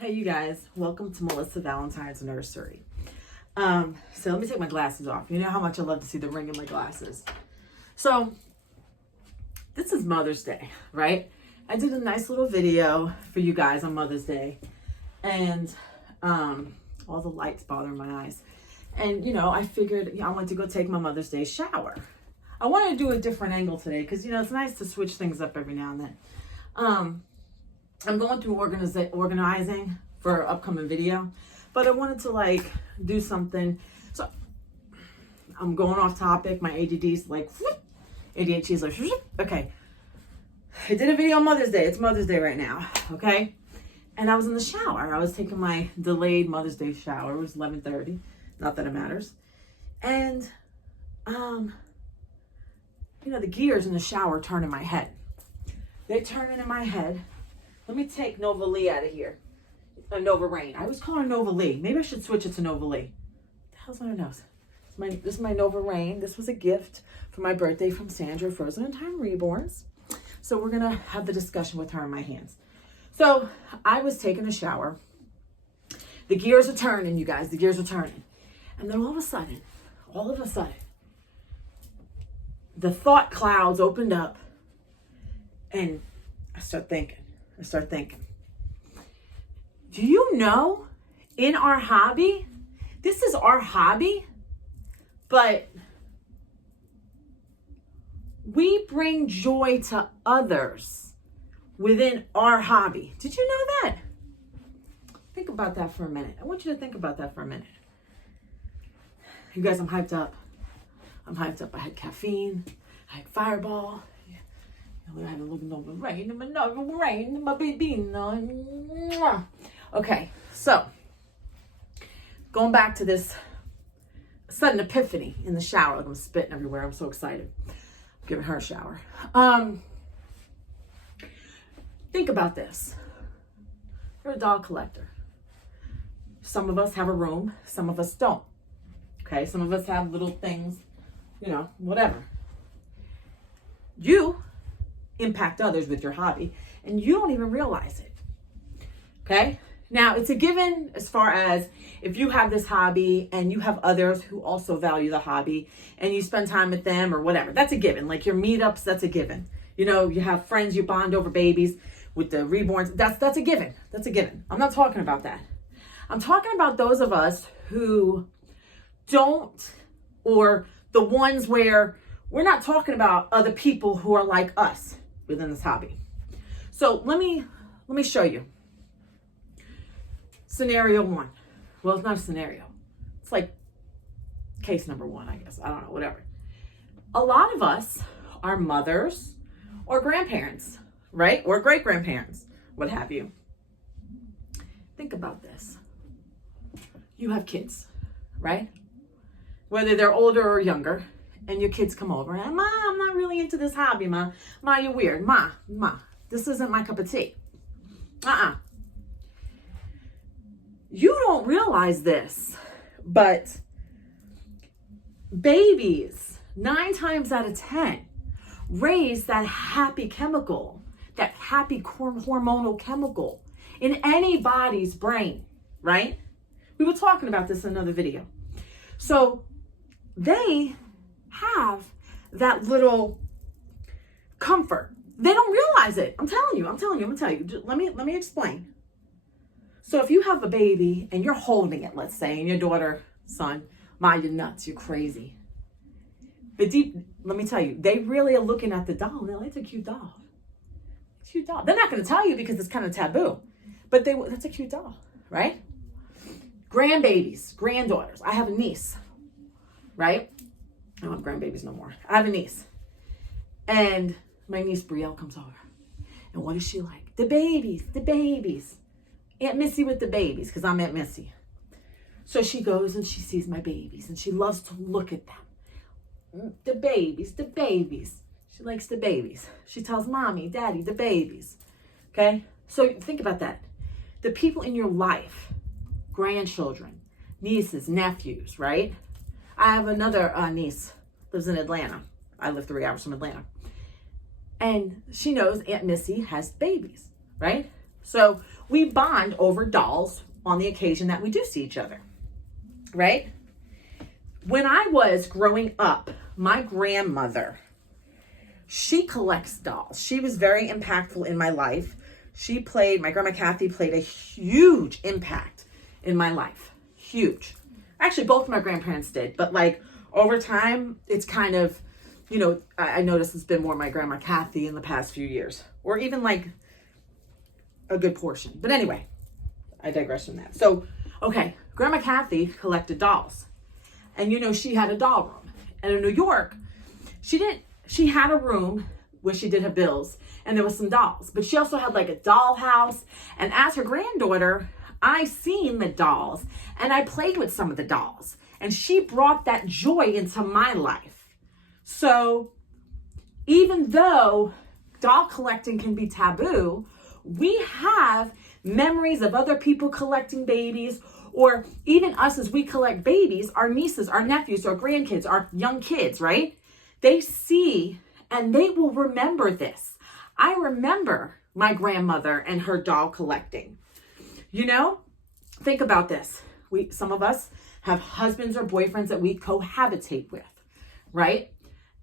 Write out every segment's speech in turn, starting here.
Hey you guys, welcome to Melissa Valentine's Nursery. So let me take my glasses off. You know how much I love to see the ring in my glasses. So this is Mother's Day, right? I did a nice little video for you guys on Mother's Day, and all the lights bothering my eyes. And I figured I went to go take my Mother's Day shower. I wanted to do a different angle today because it's nice to switch things up every now and then. I'm going through organizing for an upcoming video, but I wanted to do something. So I'm going off topic. My ADD's ADHD's like, okay. I did a video on Mother's Day. It's Mother's Day right now, okay? And I was in the shower. I was taking my delayed Mother's Day shower. It was 11:30. Not that it matters. And, the gears in the shower turn in my head. They turn in my head. Let me take Nova Lee out of here. Nova Rain. I was calling her Nova Lee. Maybe I should switch it to Nova Lee. What the hell's on her nose? This is my Nova Rain. This was a gift for my birthday from Sandra, Frozen in Time Reborns. So we're going to have the discussion with her in my hands. So I was taking a shower. The gears are turning, you guys. The gears are turning. And then all of a sudden, the thought clouds opened up. And I start thinking. Do you know, in our hobby, this is our hobby, but we bring joy to others within our hobby. Did you know that? Think about that for a minute. I want you to think about that for a minute. You guys, I'm hyped up. I had caffeine. I had Fireball. I had a little Nova Rain, my baby. Okay, so going back to this sudden epiphany in the shower. Like I'm spitting everywhere. I'm so excited. I'm giving her a shower. Think about this. You're a doll collector. Some of us have a room. Some of us don't. Okay, some of us have little things, whatever. You impact others with your hobby, and you don't even realize it. Okay? Now, it's a given as far as if you have this hobby and you have others who also value the hobby and you spend time with them or whatever. That's a given. Like your meetups, that's a given. You have friends, you bond over babies with the Reborns. That's a given. That's a given. I'm not talking about that. I'm talking about those of us who don't, or the ones where we're not talking about other people who are like us within this hobby. So let me show you. Scenario one. Well, it's not a scenario. It's like case number one, I guess. I don't know, whatever. A lot of us are mothers or grandparents, right? Or great-grandparents, what have you. Think about this. You have kids, right? Whether they're older or younger. And your kids come over and, Ma, I'm not really into this hobby, Ma. Ma, you're weird. Ma, this isn't my cup of tea. You don't realize this, but babies, 9 times out of 10, raise that happy chemical, that happy hormonal chemical in anybody's brain, right? We were talking about this in another video. So they have that little comfort. They don't realize it. I'm telling you. Let me explain. So if you have a baby and you're holding it, let's say, and your daughter, son, Ma, you're nuts, you're crazy. But let me tell you, they really are looking at the doll. They're like, it's a cute doll. Cute doll. They're not going to tell you because it's kind of taboo. But that's a cute doll, right? Grandbabies, granddaughters. I have a niece, right? I don't have grandbabies no more. I have a niece. And my niece Brielle comes over. And what is she like? The babies. Aunt Missy with the babies, because I'm Aunt Missy. So she goes and she sees my babies and she loves to look at them. The babies. She likes the babies. She tells Mommy, Daddy, the babies. Okay? So think about that. The people in your life, grandchildren, nieces, nephews, right? I have another niece, lives in Atlanta. I live 3 hours from Atlanta. And she knows Aunt Missy has babies, right? So we bond over dolls on the occasion that we do see each other, right? When I was growing up, my grandmother, she collects dolls. She was very impactful in my life. My Grandma Kathy played a huge impact in my life. Huge. Actually, both of my grandparents did, but like over time, it's kind of, I noticed it's been more my Grandma Kathy in the past few years, or even like a good portion. But anyway, I digress from that. So, okay, Grandma Kathy collected dolls. And she had a doll room. And in New York, she had a room where she did her bills, and there was some dolls. But she also had like a doll house. And as her granddaughter, I seen the dolls, and I played with some of the dolls. And she brought that joy into my life. So even though doll collecting can be taboo, we have memories of other people collecting babies, or even us as we collect babies, our nieces, our nephews, our grandkids, our young kids, right? They see and they will remember this. I remember my grandmother and her doll collecting. Think about this. Some of us have husbands or boyfriends that we cohabitate with, right?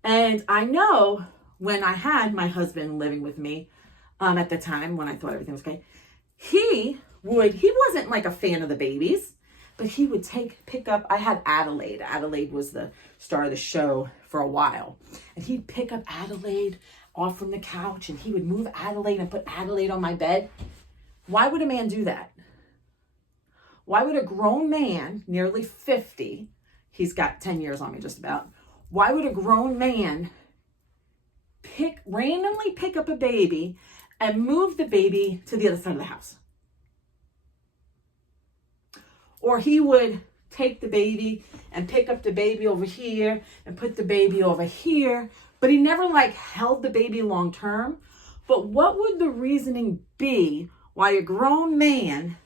And I know when I had my husband living with me at the time when I thought everything was okay, he wasn't like a fan of the babies, but he would pick up, I had Adelaide. Adelaide was the star of the show for a while. And he'd pick up Adelaide off from the couch, and he would move Adelaide and put Adelaide on my bed. Why would a man do that? Why would a grown man, nearly 50, he's got 10 years on me just about, why would a grown man randomly pick up a baby and move the baby to the other side of the house? Or he would take the baby and pick up the baby over here and put the baby over here, but he never held the baby long term. But what would the reasoning be why a grown man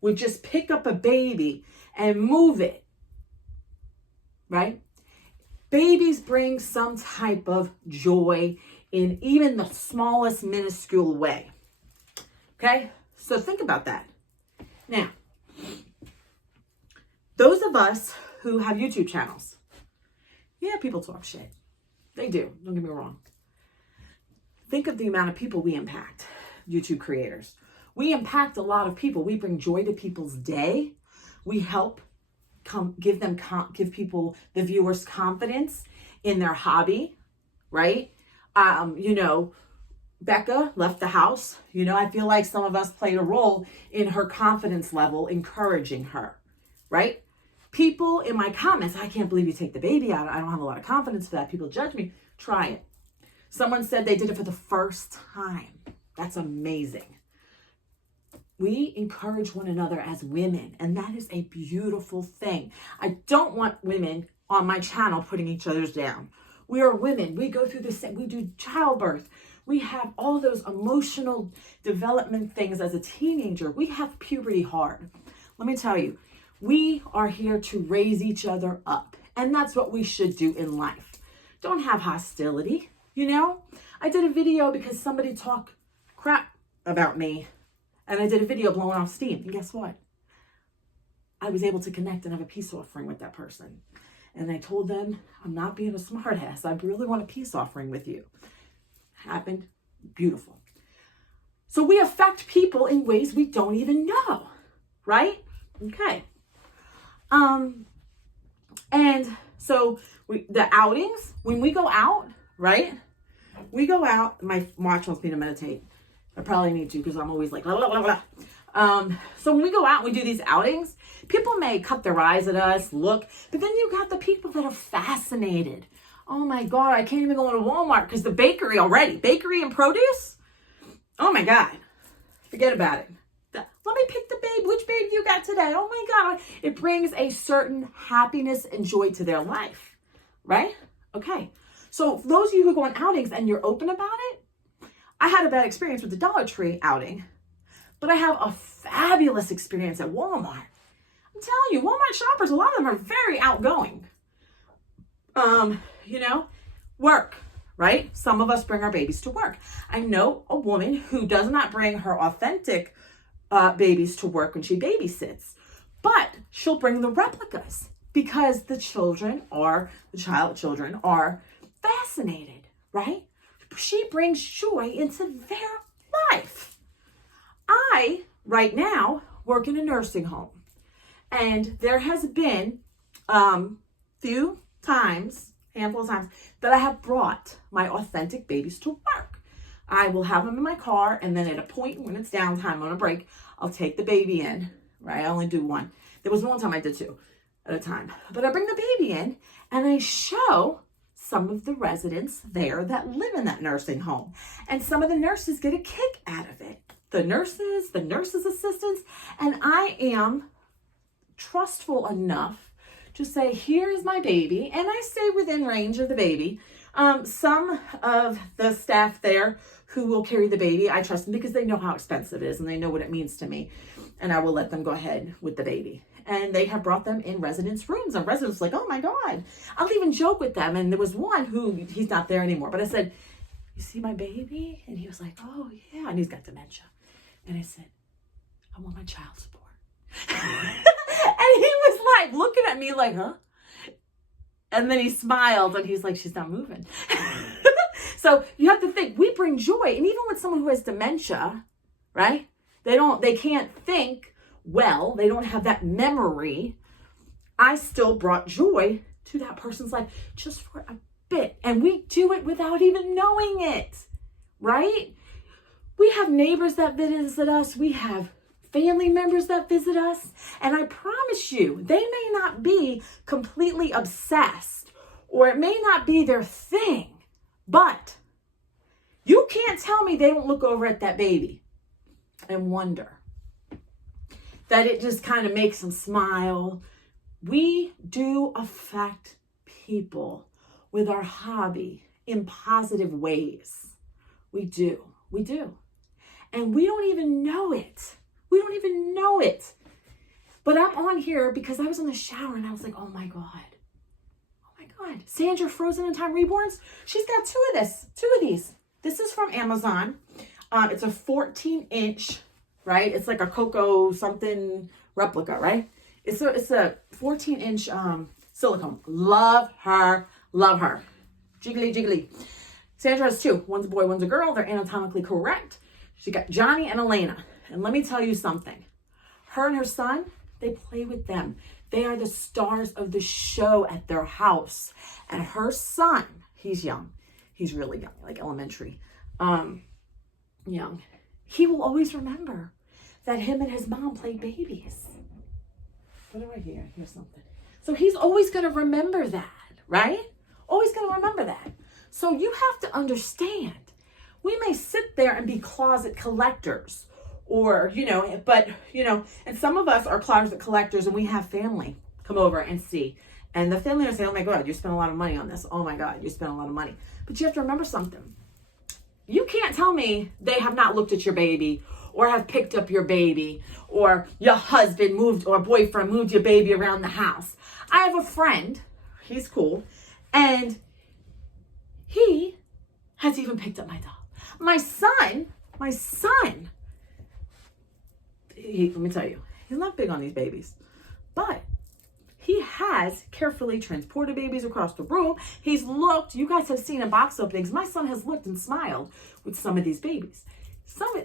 would just pick up a baby and move it, right? Babies bring some type of joy in even the smallest minuscule way. Okay, so think about that. Now, those of us who have YouTube channels, yeah, people talk shit. They do, don't get me wrong. Think of the amount of people we impact, YouTube creators. We impact a lot of people. We bring joy to people's day. We help give people, the viewers, confidence in their hobby, right? Becca left the house. I feel like some of us played a role in her confidence level, encouraging her, right? People in my comments, I can't believe you take the baby out. I don't have a lot of confidence for that. People judge me. Try it. Someone said they did it for the first time. That's amazing. We encourage one another as women, and that is a beautiful thing. I don't want women on my channel putting each other's down. We are women. We go through the same. We do childbirth. We have all those emotional development things as a teenager. We have puberty hard. Let me tell you, we are here to raise each other up, and that's what we should do in life. Don't have hostility, I did a video because somebody talked crap about me. And I did a video blowing off steam. And guess what? I was able to connect and have a peace offering with that person. And I told them, I'm not being a smart ass. I really want a peace offering with you. Happened. Beautiful. So we affect people in ways we don't even know. Right? Okay. And so the outings, when we go out, right? We go out. My watch wants me to meditate. I probably need to because I'm always like, blah, blah, blah, blah. So when we go out and we do these outings, people may cut their eyes at us, look, but then you got the people that are fascinated. Oh my God, I can't even go into Walmart because the bakery and produce. Oh my God, forget about it. Let me pick the babe. Which babe you got today? Oh my God. It brings a certain happiness and joy to their life, right? Okay. So for those of you who go on outings and you're open about it, I had a bad experience with the Dollar Tree outing, but I have a fabulous experience at Walmart. I'm telling you, Walmart shoppers, a lot of them are very outgoing. Work, right? Some of us bring our babies to work. I know a woman who does not bring her authentic babies to work when she babysits, but she'll bring the replicas because the children are fascinated, right? She brings joy into their life. I, right now, work in a nursing home, and there has been handful of times that I have brought my authentic babies to work. I will have them in my car, and then at a point when it's downtime on a break, I'll take the baby in, right? I only do one. There was one time I did two at a time. But I bring the baby in, and I show some of the residents there that live in that nursing home. And some of the nurses get a kick out of it. The nurses assistants, and I am trustful enough to say, here's my baby, and I stay within range of the baby. Some of the staff there who will carry the baby, I trust them because they know how expensive it is and they know what it means to me. And I will let them go ahead with the baby. And they have brought them in residents' rooms. And residents like, oh my God. I'll even joke with them. And there was one who, he's not there anymore. But I said, you see my baby? And he was like, oh yeah. And he's got dementia. And I said, I want my child support. And he was like looking at me like, huh? And then he smiled and he's like, she's not moving. So you have to think, we bring joy. And even with someone who has dementia, right? They can't think well. They don't have that memory. I still brought joy to that person's life just for a bit. And we do it without even knowing it, right? We have neighbors that visit us. We have family members that visit us. And I promise you, they may not be completely obsessed or it may not be their thing, but you can't tell me they don't look over at that baby and wonder that it just kind of makes them smile. We do affect people with our hobby in positive ways. We do. And we don't even know it. But I'm on here because I was in the shower and I was like, oh my God. Sandra Frozen in Time Reborns. She's got two of these. This is from Amazon. It's a 14-inch, right? It's like a Coco something replica, right? It's a 14-inch silicone. Love her. Jiggly. Sandra has two. One's a boy, one's a girl. They're anatomically correct. She got Johnny and Elena. And let me tell you something. Her and her son, they play with them. They are the stars of the show at their house. And her son, he's young. He's really young, like elementary. Young. He will always remember that him and his mom played babies. What do I hear? I hear something. So he's always going to remember that, right? Always going to remember that. So you have to understand, we may sit there and be closet collectors or, and some of us are closet collectors and we have family come over and see. And the family will say, oh my God, you spent a lot of money on this. Oh my God, you spent a lot of money. But you have to remember something. You can't tell me they have not looked at your baby or have picked up your baby or your husband moved or boyfriend moved your baby around the house. I have a friend, he's cool, and he has even picked up my doll. My son, let me tell you, he's not big on these babies, but he has carefully transported babies across the room. He's looked, you guys have seen in box openings, my son has looked and smiled with some of these babies.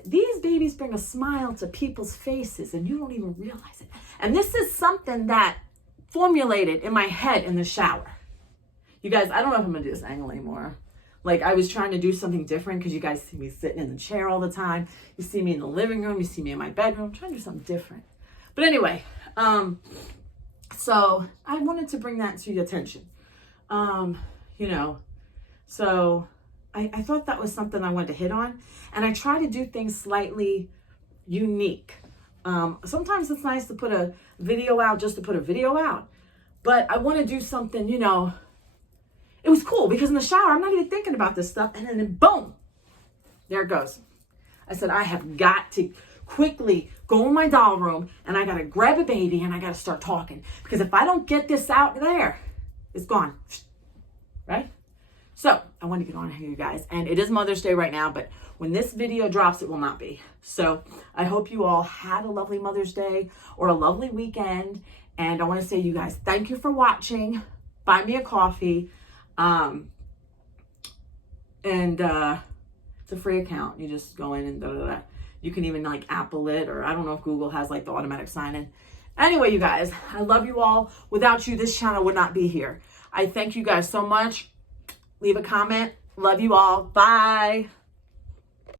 These babies bring a smile to people's faces and you don't even realize it. And this is something that formulated in my head in the shower. You guys, I don't know if I'm gonna do this angle anymore. Like I was trying to do something different because you guys see me sitting in the chair all the time. You see me in the living room, you see me in my bedroom. I'm trying to do something different. But anyway, so I wanted to bring that to your attention. So I thought that was something I wanted to hit on. And I try to do things slightly unique. Sometimes it's nice to put a video out just to put a video out. But I want to do something, it was cool because in the shower, I'm not even thinking about this stuff. And then boom, there it goes. I said, I have got to quickly go in my doll room and I got to grab a baby and I got to start talking. Because if I don't get this out there, it's gone. Right? So I want to get on here, you guys. And it is Mother's Day right now, but when this video drops, it will not be. So I hope you all had a lovely Mother's Day or a lovely weekend. And I want to say, you guys, thank you for watching. Buy me a coffee. It's a free account. You just go in and You can even like Apple it, or I don't know if Google has like the automatic sign in. Anyway, you guys, I love you all. Without you, this channel would not be here. I thank you guys so much. Leave a comment. Love you all. Bye.